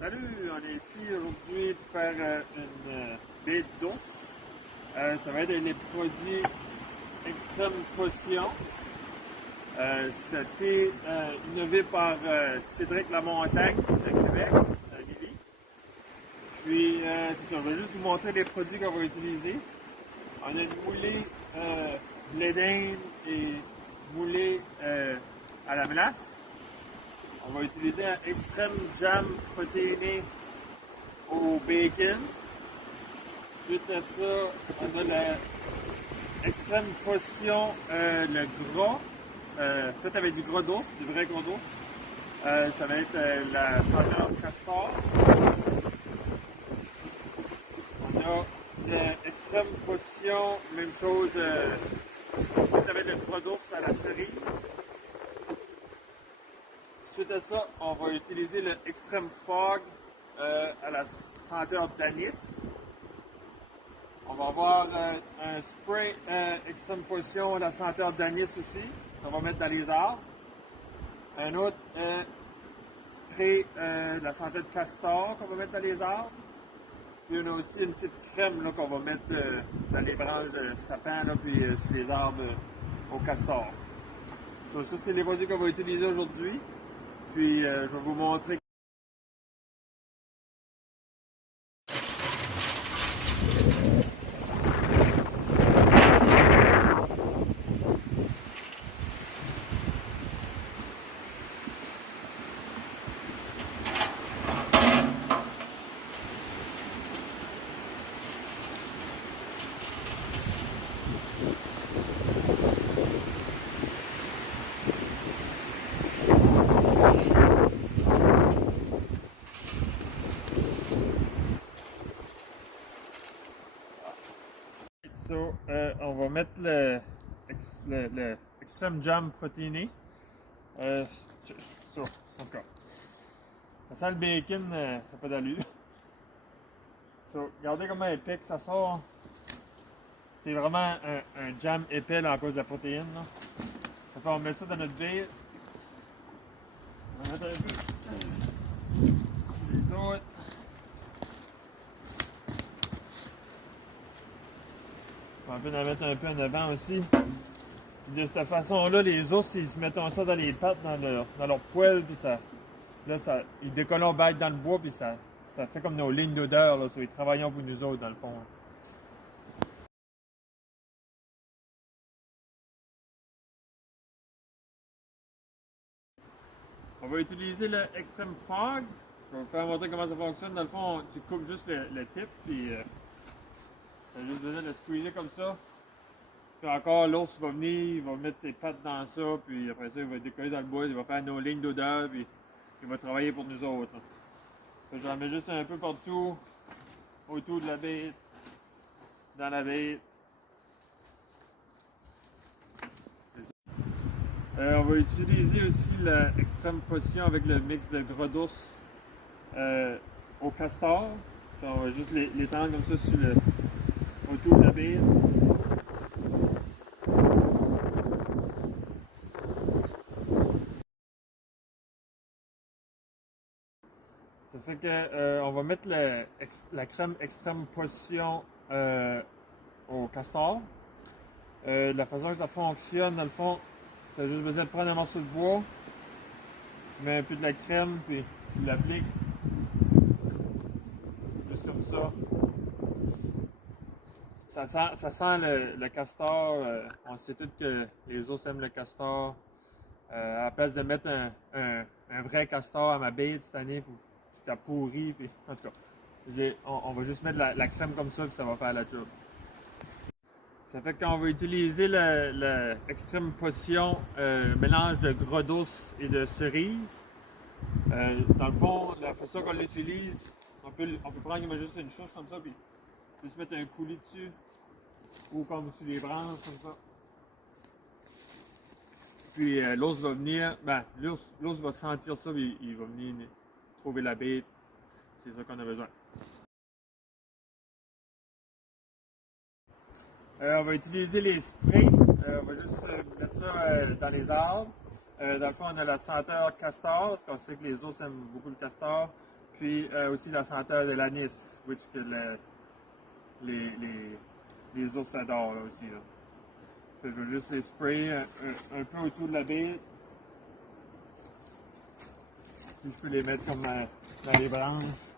Salut, on est ici aujourd'hui pour faire une baie d'ours. Ça va être les produits Extrême Potion. C'était innové par Cédric Lamontagne de Québec, à Lévis. Puis, on va juste vous montrer les produits qu'on va utiliser. On a une moulée blé d'Inde et moulée à la mélasse. On va utiliser un extrême jam protéiné au bacon. Suite à ça, on a l'extrême potion, le gras, fait avec du gras d'ours, du vrai gras d'ours. Ça va être la senteur castor. On a l'extrême potion, même chose, fait avec le gras d'ours à la cerise. Suite à ça, on va utiliser le Extreme Fog à la senteur d'anis. On va avoir un spray Extreme Potion à la senteur d'anis aussi, qu'on va mettre dans les arbres. Un autre spray la senteur de castor qu'on va mettre dans les arbres. Puis on a aussi une petite crème qu'on va mettre dans les branches de sapin, là, puis sur les arbres au castor. Ça, c'est les produits qu'on va utiliser aujourd'hui. Puis je vais vous montrer. So, on va mettre le Extreme Jam protéiné. Encore. Ça sent le bacon, ça n'a pas d'allure. So, regardez comment épais que ça sort. C'est vraiment un jam épais là, à cause de la protéine. Là. Ça fait, on met ça dans notre baie. On va mettre un peu les autres. On va en mettre un peu en avant aussi. De cette façon-là, les ours, ils se mettent ça dans les pattes, dans leur poêle, puis ils décolombent dans le bois, puis ça fait comme nos lignes d'odeur, là, ils travaillent pour nous autres, dans le fond. On va utiliser le Extreme Fog. Je vais vous faire montrer comment ça fonctionne. Dans le fond, tu coupes juste le tip, puis tu as juste besoin de le squeezer comme ça. Puis encore, l'ours va venir, il va mettre ses pattes dans ça, puis après ça, il va décoller dans le bois, il va faire nos lignes d'odeur, puis il va travailler pour nous autres. J'en mets juste un peu partout, autour de la bête, dans la bête. On va utiliser aussi l'extrême potion avec le mix de gras d'ours au castor. Puis on va juste l'étendre comme ça autour de la bête. Ça fait que on va mettre la crème extrême potion au castor. La façon que ça fonctionne, dans le fond, tu as juste besoin de prendre un morceau de bois, tu mets un peu de la crème, puis tu l'appliques. Juste comme ça. Ça sent le castor. On sait tous que les ours aiment le castor. À la place de mettre un vrai castor à ma bête cette année, puis ça pourrit. Puis, en tout cas, on va juste mettre la crème comme ça, puis ça va faire la job. Ça fait qu'on va utiliser le Extreme Potion mélange de gras d'ours et de cerise. Dans le fond, la façon qu'on l'utilise, on peut prendre juste une chose comme ça, puis juste mettre un coulis dessus, ou comme sur les branches, comme ça. Puis l'ours va venir, l'ours va sentir ça, puis il va venir trouver la bête. C'est ça qu'on a besoin. On va utiliser les sprays. On va juste mettre ça dans les arbres. Dans le fond, on a la senteur castor, parce qu'on sait que les ours aiment beaucoup le castor. Puis aussi la senteur de l'anis, which que les ours adorent là, aussi. Là. Je vais juste les sprayer un peu autour de la bête. Puis je peux les mettre comme dans les branches.